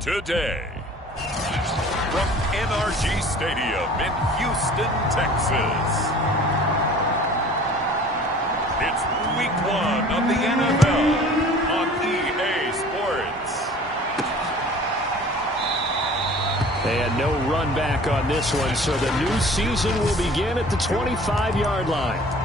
Today, from NRG Stadium in Houston, Texas, it's Week 1 of the NFL on EA Sports. They had no run back on this one, so the new season will begin at the 25-yard line.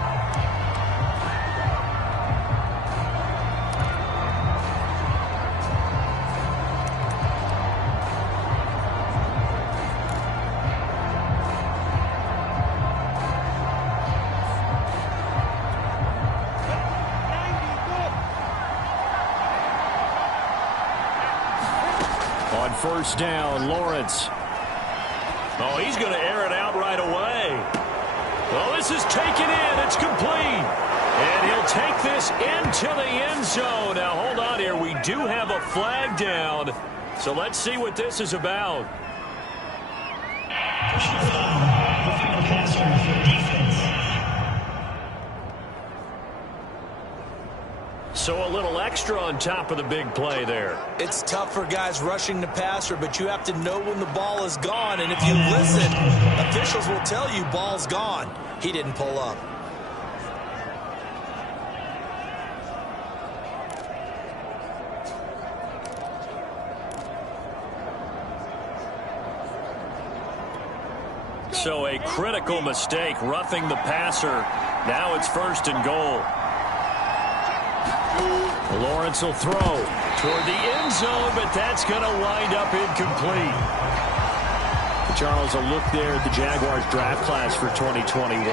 On first down, Lawrence. Oh, he's going to air it out right away. Well, this is taken in. It's complete. And he'll take this into the end zone. Now, hold on here. We do have a flag down. So let's see what this is about. So a little extra on top of the big play there. It's tough for guys rushing the passer, but you have to know when the ball is gone. And if you listen, officials will tell you ball's gone. He didn't pull up. So a critical mistake, roughing the passer. Now it's first and goal. Lawrence will throw toward the end zone, but that's going to wind up incomplete. Charles, a look there at the Jaguars draft class for 2021.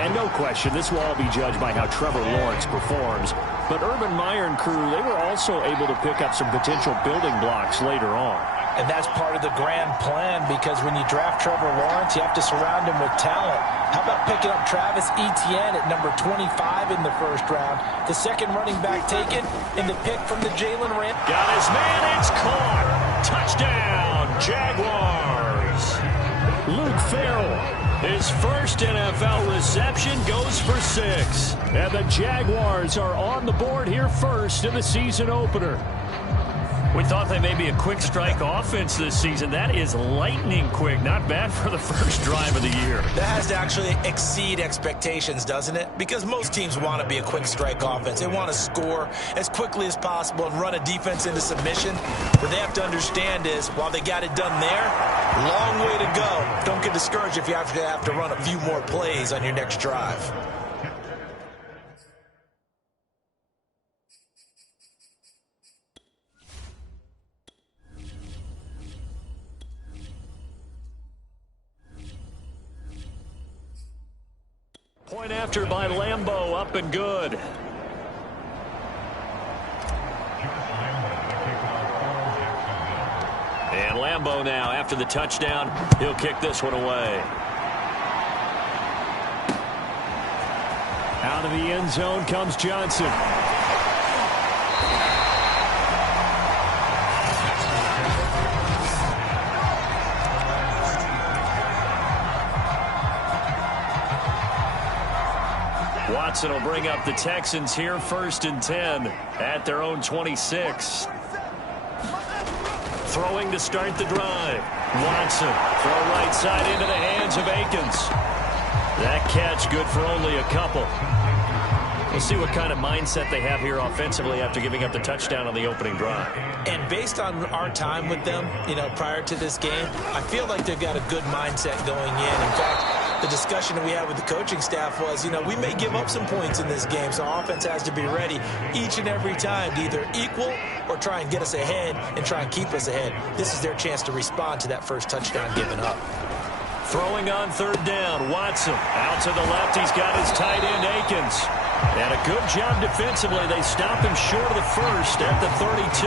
And no question, this will all be judged by how Trevor Lawrence performs. But Urban Meyer and crew, they were also able to pick up some potential building blocks later on. And that's part of the grand plan, because when you draft Trevor Lawrence, you have to surround him with talent. How about picking up Travis Etienne at number 25 in the first round? The second running back taken in the pick from the Jalen Ramsey. Got his man, it's caught. Touchdown, Jaguars. Luke Farrell, his first NFL reception, goes for 6. And the Jaguars are on the board here first in the season opener. We thought they may be a quick strike offense this season. That is lightning quick. Not bad for the first drive of the year. That has to actually exceed expectations, doesn't it? Because most teams want to be a quick strike offense. They want to score as quickly as possible and run a defense into submission. What they have to understand is, while they got it done there, long way to go. Don't get discouraged if you have to run a few more plays on your next drive. Point after by Lambo, up and good. And Lambo now, after the touchdown, he'll kick this one away. Out of the end zone comes Johnson. Watson will bring up the Texans here first and 10 at their own 26. Throwing to start the drive. Watson, throw right side into the hands of Akins. That catch good for only a couple. We'll see what kind of mindset they have here offensively after giving up the touchdown on the opening drive. And based on our time with them, prior to this game, I feel like they've got a good mindset going in. In fact, the discussion that we had with the coaching staff was, we may give up some points in this game, so our offense has to be ready each and every time to either equal or try and get us ahead and try and keep us ahead. This is their chance to respond to that first touchdown given up. Throwing on third down, Watson out to the left. He's got his tight end, Akins. And a good job defensively. They stop him short of the first at the 32.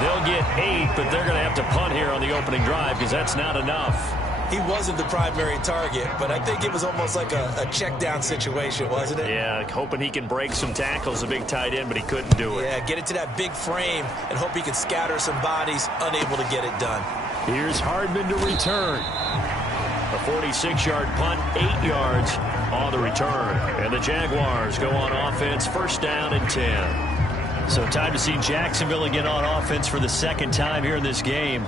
They'll get 8, but they're going to have to punt here on the opening drive because that's not enough. He wasn't the primary target, but I think it was almost like a check down situation, wasn't it? Yeah, hoping he can break some tackles, a big tight end, but he couldn't do it. Yeah, get it to that big frame and hope he can scatter some bodies, unable to get it done. Here's Hardman to return. A 46-yard punt, 8 yards on the return. And the Jaguars go on offense, first down and 10. So time to see Jacksonville again on offense for the second time here in this game.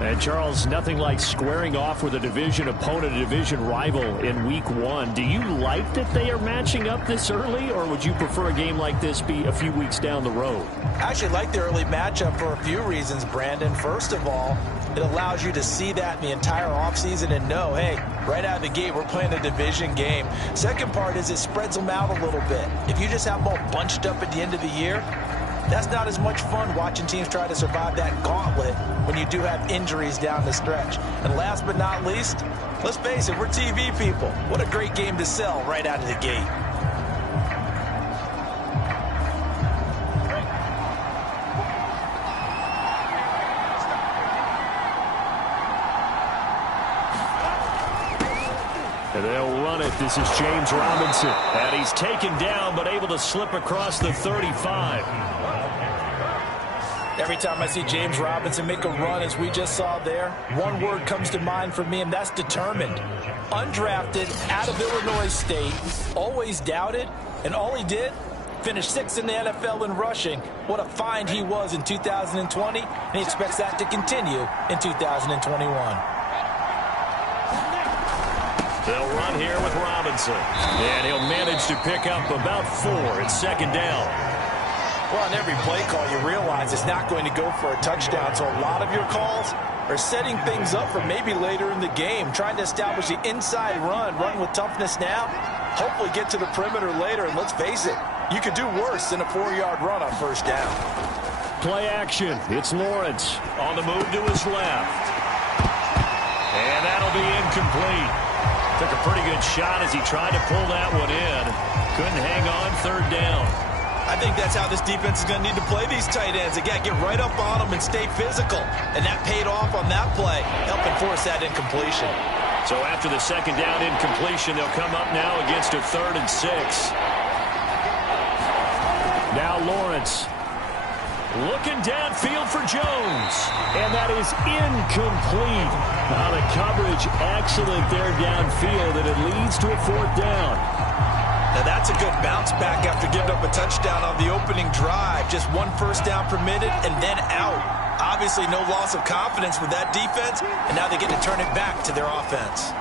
And Charles, nothing like squaring off with a division opponent, a division rival in week 1. Do you like that they are matching up this early, or would you prefer a game like this be a few weeks down the road? I actually like the early matchup for a few reasons, Brandon. First of all, it allows you to see that in the entire offseason and know, hey, right out of the gate, we're playing a division game. Second part is it spreads them out a little bit. If you just have them all bunched up at the end of the year, that's not as much fun watching teams try to survive that gauntlet when you do have injuries down the stretch. And last but not least, let's face it, we're TV people. What a great game to sell right out of the gate. And they'll run it. This is James Robinson. And he's taken down, but able to slip across the 35. Every time I see James Robinson make a run, as we just saw there, one word comes to mind for me, and that's determined. Undrafted, out of Illinois State, always doubted, and all he did, finished 6th in the NFL in rushing. What a find he was in 2020, and he expects that to continue in 2021. They'll run here with Robinson. And he'll manage to pick up about 4 at second down. Well, on every play call, you realize it's not going to go for a touchdown. So a lot of your calls are setting things up for maybe later in the game, trying to establish the inside run with toughness now, hopefully get to the perimeter later. And let's face it, you could do worse than a 4-yard run on first down. Play action. It's Lawrence on the move to his left. And that'll be incomplete. Took a pretty good shot as he tried to pull that one in. Couldn't hang on third down. I think that's how this defense is going to need to play these tight ends. Again, get right up on them and stay physical. And that paid off on that play, helping force that incompletion. So after the second down incompletion, they'll come up now against a 3rd and 6. Now Lawrence looking downfield for Jones. And that is incomplete. Now the coverage excellent there downfield, and it leads to a 4th down. Now that's a good bounce back after giving up a touchdown on the opening drive. Just 1 first down permitted and then out. Obviously no loss of confidence with that defense, and now they get to turn it back to their offense.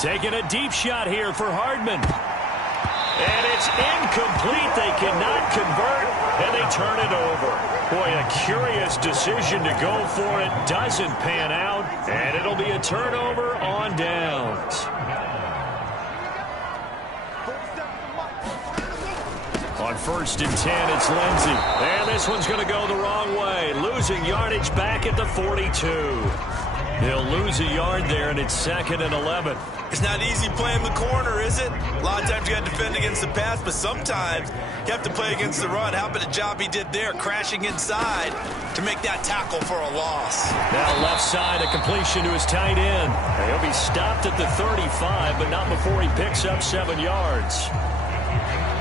Taking a deep shot here for Hardman. And it's incomplete. They cannot convert, and they turn it over. Boy, a curious decision to go for it. Doesn't pan out, and it'll be a turnover on downs. On 1st and 10, it's Lindsey. And this one's going to go the wrong way. Losing yardage back at the 42. He'll lose a yard there, and it's 2nd and 11. It's not easy playing the corner, is it? A lot of times you got to defend against the pass, but sometimes you have to play against the run. How about the job he did there, crashing inside to make that tackle for a loss. Now left side, a completion to his tight end. He'll be stopped at the 35, but not before he picks up 7 yards.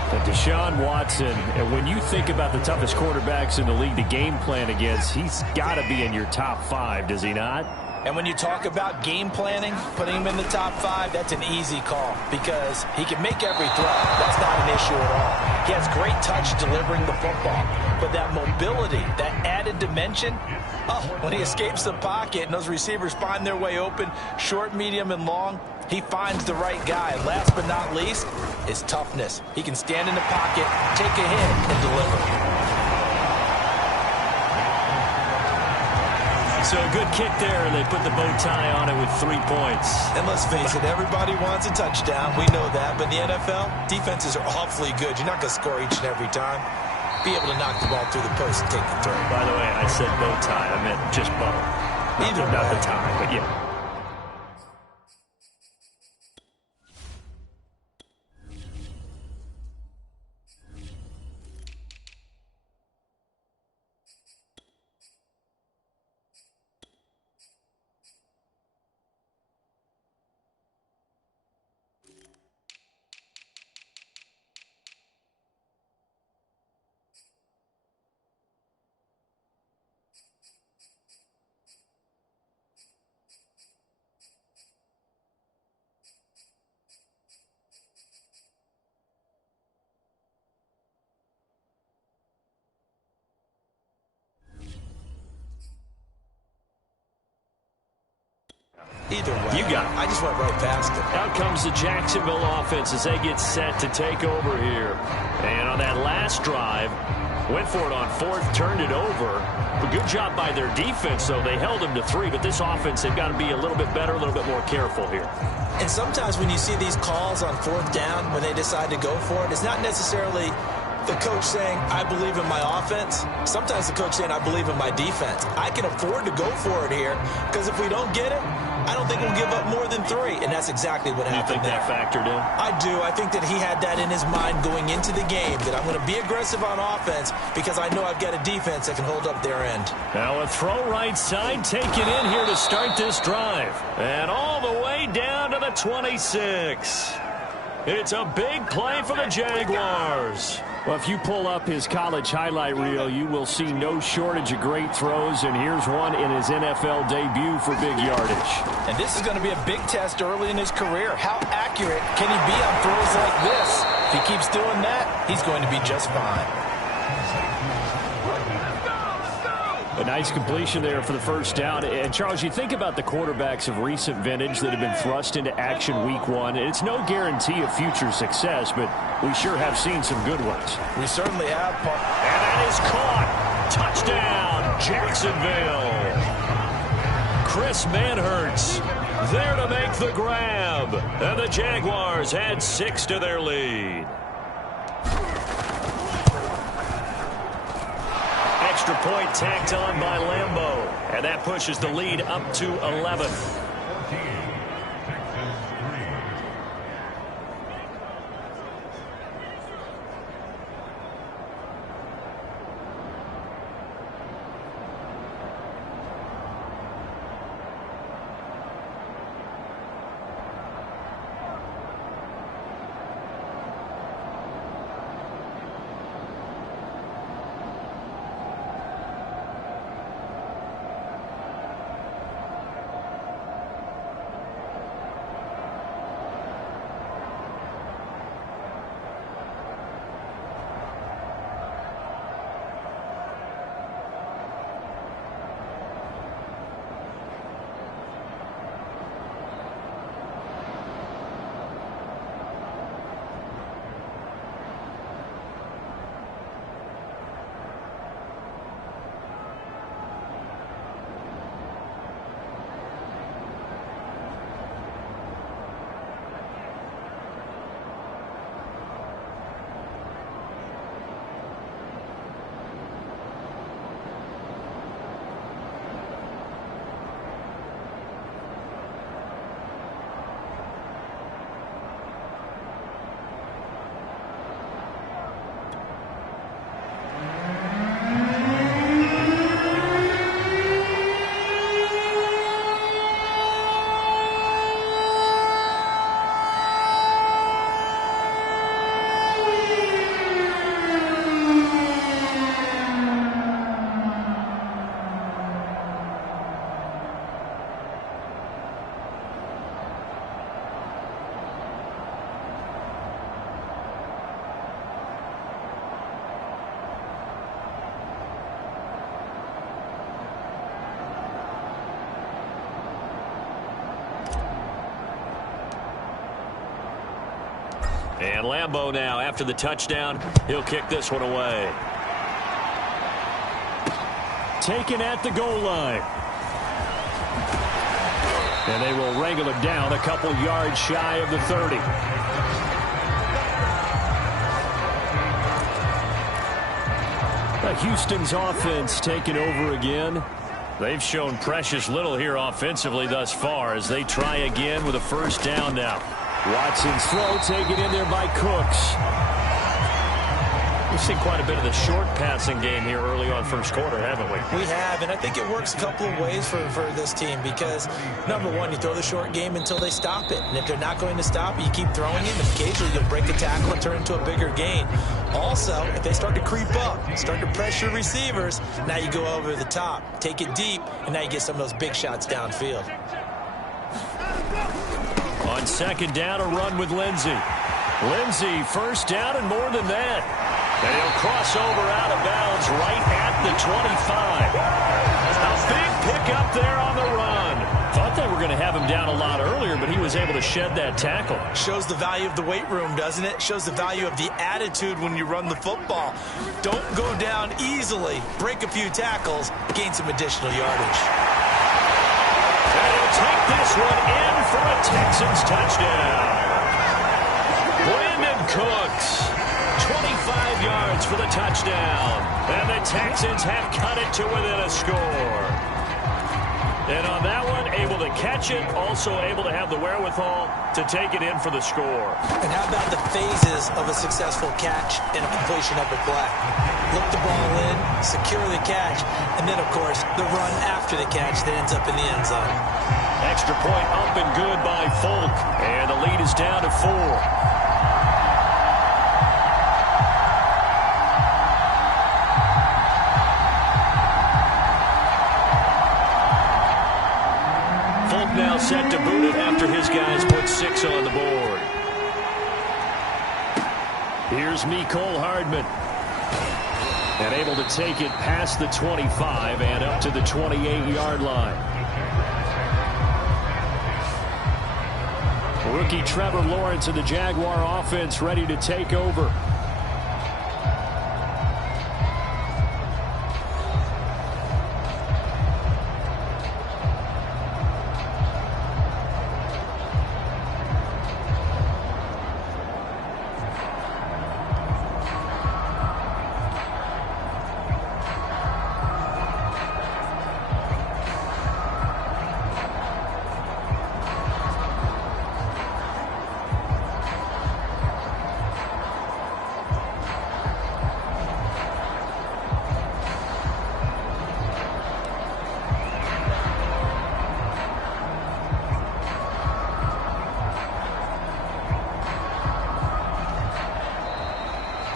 But Deshaun Watson, and when you think about the toughest quarterbacks in the league to game plan against, he's got to be in your top 5, does he not? And when you talk about game planning, putting him in the top 5, that's an easy call because he can make every throw. That's not an issue at all. He has great touch delivering the football. But that mobility, that added dimension, when he escapes the pocket and those receivers find their way open, short, medium, and long, he finds the right guy. And last but not least is toughness. He can stand in the pocket, take a hit, and deliver. So a good kick there, and they put the bow tie on it with 3 points. And let's face it, everybody wants a touchdown. We know that. But in the NFL, defenses are awfully good. You're not going to score each and every time. Be able to knock the ball through the post and take the throw. By the way, I said bow tie. I meant just bow. Not the tie, but yeah. Either way. You got it. I just went right past it. Out comes the Jacksonville offense as they get set to take over here. And on that last drive, went for it on fourth, turned it over. But good job by their defense, though. They held them to 3, but this offense, they've got to be a little bit better, a little bit more careful here. And sometimes when you see these calls on fourth down, when they decide to go for it, it's not necessarily the coach saying, I believe in my offense. Sometimes the coach saying, I believe in my defense. I can afford to go for it here because if we don't get it, I don't think we'll give up more than 3. And that's exactly what happened there. You think that factored in? I do. I think that he had that in his mind going into the game, that I'm going to be aggressive on offense because I know I've got a defense that can hold up their end. Now a throw right side taken in here to start this drive. And all the way down to the 26. It's a big play for the Jaguars. Well, if you pull up his college highlight reel, you will see no shortage of great throws, and here's one in his NFL debut for big yardage. And this is going to be a big test early in his career. How accurate can he be on throws like this? If he keeps doing that, he's going to be just fine. A nice completion there for the first down. And, Charles, you think about the quarterbacks of recent vintage that have been thrust into action week 1. It's no guarantee of future success, but we sure have seen some good ones. We certainly have. And that is caught. Touchdown, Jacksonville. Chris Manhertz there to make the grab. And the Jaguars add 6 to their lead. Extra point tacked on by Lambeau. And that pushes the lead up to 11. And Lambeau now, after the touchdown, he'll kick this one away. Taken at the goal line. And they will wrangle it down a couple yards shy of the 30. Houston's offense taking over again. They've shown precious little here offensively thus far as they try again with a first down now. Watson's throw taken in there by Cooks. We've seen quite a bit of the short passing game here early on first quarter, haven't we? We have, and I think it works a couple of ways for this team because, number one, you throw the short game until they stop it. And if they're not going to stop it, you keep throwing it, and occasionally you'll break a tackle and turn into a bigger gain. Also, if they start to creep up, start to pressure receivers, now you go over the top, take it deep, and now you get some of those big shots downfield. On second down, a run with Lindsey. Lindsey, first down and more than that. And he'll cross over out of bounds right at the 25. A big pickup there on the run. Thought they were going to have him down a lot earlier, but he was able to shed that tackle. Shows the value of the weight room, doesn't it? Shows the value of the attitude when you run the football. Don't go down easily. Break a few tackles. Gain some additional yardage. And he'll take this one in for a Texans touchdown. Brandon Cooks, 25 yards for the touchdown. And the Texans have cut it to within a score. And on that one, able to catch it, also able to have the wherewithal to take it in for the score. And how about the phases of a successful catch and a completion of a play? Look the ball in, secure the catch, and then, of course, the run after the catch that ends up in the end zone. Extra point up and good by Folk. And the lead is down to 4. Now set to boot it after his guys put 6 on the board. Here's Mecole Hardman. And able to take it past the 25 and up to the 28-yard line. Rookie Trevor Lawrence and the Jaguar offense ready to take over.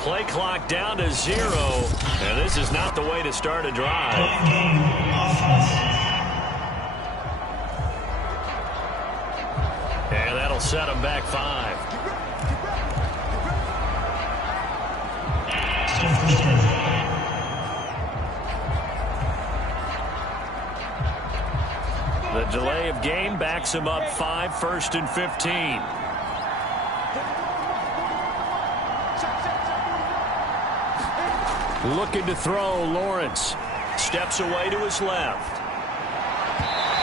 Play clock down to 0, and this is not the way to start a drive. And that'll set them back 5. The delay of game backs him up 5, 1st and 15. Looking to throw, Lawrence. Steps away to his left.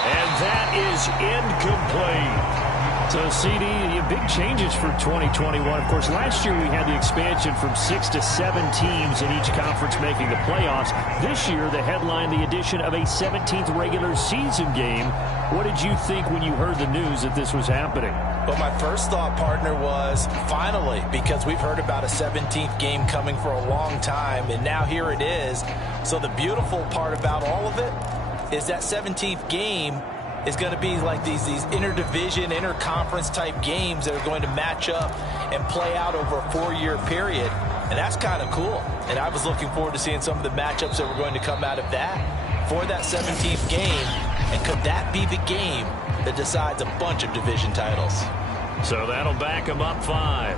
And that is incomplete. So, CD, big changes for 2021. Of course, last year we had the expansion from 6 to 7 teams in each conference making the playoffs. This year, the headline, the addition of a 17th regular season game. What did you think when you heard the news that this was happening? Well, my first thought, partner, was finally, because we've heard about a 17th game coming for a long time, and now here it is. So the beautiful part about all of it is that 17th game is going to be like these interdivision, interconference type games that are going to match up and play out over a 4-year period. And that's kind of cool. And I was looking forward to seeing some of the matchups that were going to come out of that for that 17th game. And could that be the game that decides a bunch of division titles? So that'll back him up 5.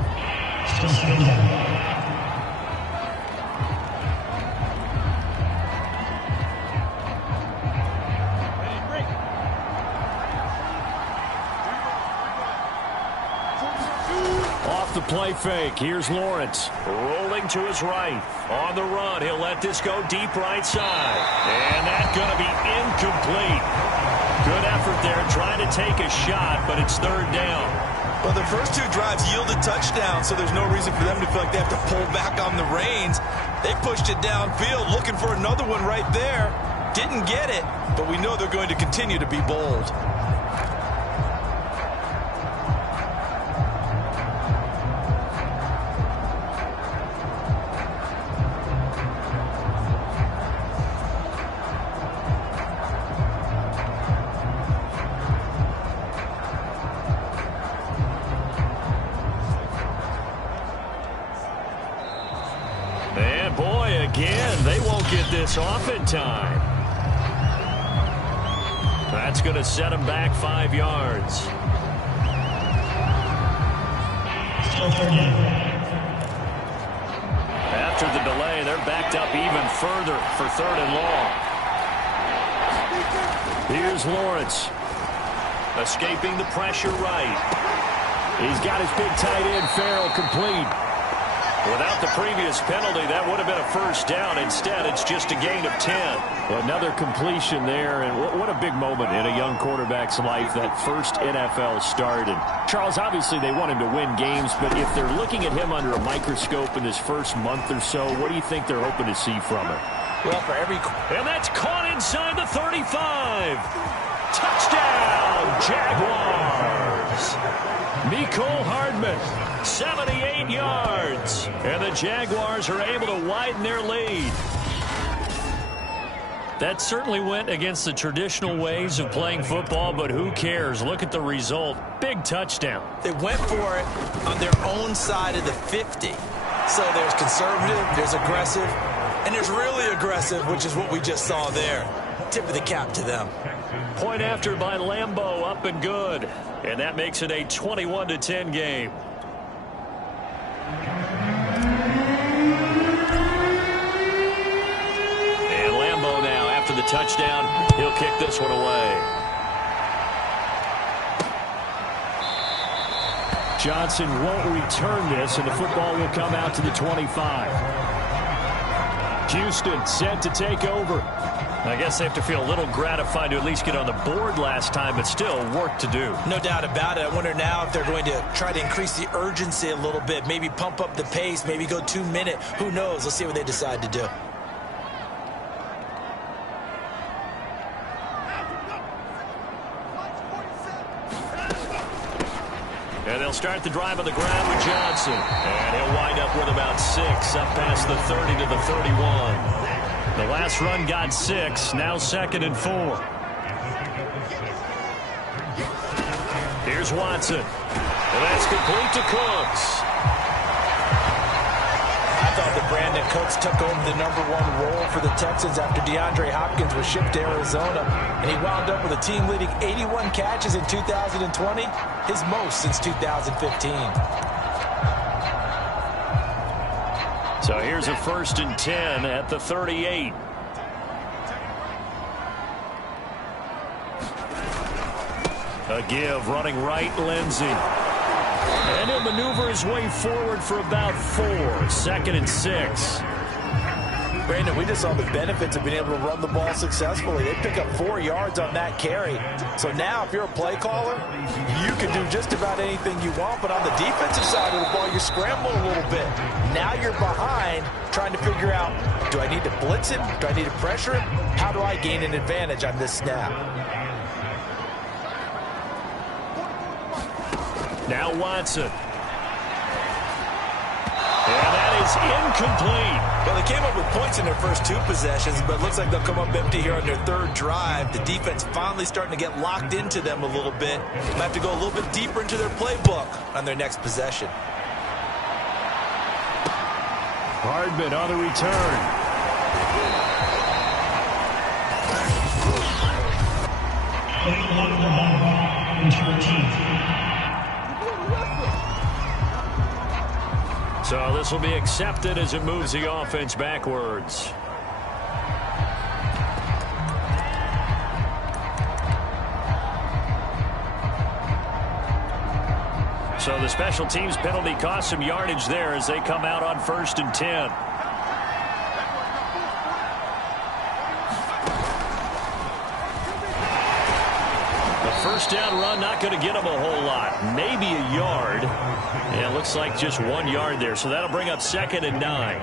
Off the play fake, here's Lawrence. Rolling to his right. On the run, he'll let this go deep right side. And that's going to be incomplete. Good effort there, trying to take a shot, but it's 3rd down. Well, the first 2 drives yielded touchdowns, so there's no reason for them to feel like they have to pull back on the reins. They pushed it downfield, looking for another one right there. Didn't get it, but we know they're going to continue to be bold. And boy, again, they won't get this off in time. That's going to set them back 5 yards. After the delay, they're backed up even further for 3rd and long. Here's Lawrence. Escaping the pressure right. He's got his big tight end, Farrell, complete. Without the previous penalty, that would have been a first down. Instead, it's just a gain of 10. Well, another completion there, and what a big moment in a young quarterback's life, that first NFL start. And Charles, obviously they want him to win games, but if they're looking at him under a microscope in his first month or so, what do you think they're hoping to see from him? Well, for every... And that's caught inside the 35. Touchdown, Jaguars. Mecole Hardman, 78 yards. And the Jaguars are able to widen their lead. That certainly went against the traditional ways of playing football, but who cares? Look at the result. Big touchdown. They went for it on their own side of the 50. So there's conservative, there's aggressive, and there's really aggressive, which is what we just saw there. Tip of the cap to them. Point after by Lambeau, up and good. And that makes it a 21-10 game. And Lambeau now, after the touchdown, he'll kick this one away. Johnson won't return this, and the football will come out to the 25. Houston set to take over. I guess they have to feel a little gratified to at least get on the board last time, but still work to do. No doubt about it. I wonder now if they're going to try to increase the urgency a little bit, maybe pump up the pace, maybe go 2 minute. Who knows? Let's see what they decide to do. And they'll start the drive on the ground with Johnson. And he'll wind up with about 6, up past the 30 to the 31. The last run got 6, now 2nd and 4. Here's Watson. And that's complete to Cooks. I thought that Brandon Cooks took over the #1 role for the Texans after DeAndre Hopkins was shipped to Arizona, and he wound up with a team-leading 81 catches in 2020, his most since 2015. So here's a 1st and 10 at the 38. A give, running right, Lindsey. And he'll maneuver his way forward for about 4, 2nd and 6. Brandon, we just saw the benefits of being able to run the ball successfully. They pick up 4 yards on that carry. So now if you're a play caller, you can do just about anything you want. But on the defensive side of the ball, you scramble a little bit. Now you're behind trying to figure out, do I need to blitz him? Do I need to pressure him? How do I gain an advantage on this snap? Now Watson. And that is incomplete. Well, they came up with points in their first 2 possessions, but it looks like they'll come up empty here on their 3rd drive. The defense finally starting to get locked into them a little bit. Might have to go a little bit deeper into their playbook on their next possession. Hardman on the return. So this will be accepted as it moves the offense backwards. So the special teams penalty cost some yardage there as they come out on 1st and 10. First down run, not going to get him a whole lot. Maybe a yard. And it looks like just 1 yard there. So that'll bring up 2nd and 9.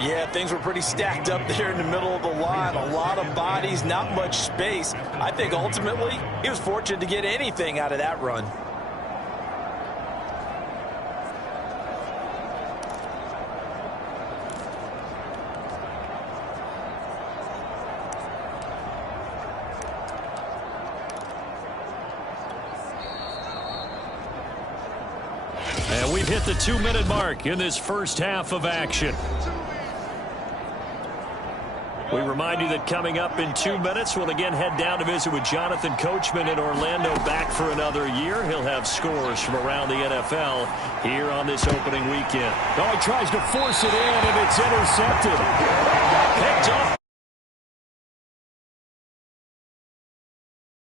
Yeah, things were pretty stacked up there in the middle of the line. A lot of bodies, not much space. I think ultimately he was fortunate to get anything out of that run. And we've hit the 2-minute mark in this first half of action. We remind you that coming up in 2 minutes, we'll again head down to visit with Jonathan Coachman in Orlando, back for another year. He'll have scores from around the NFL here on this opening weekend. Oh, he tries to force it in, and it's intercepted. Picked off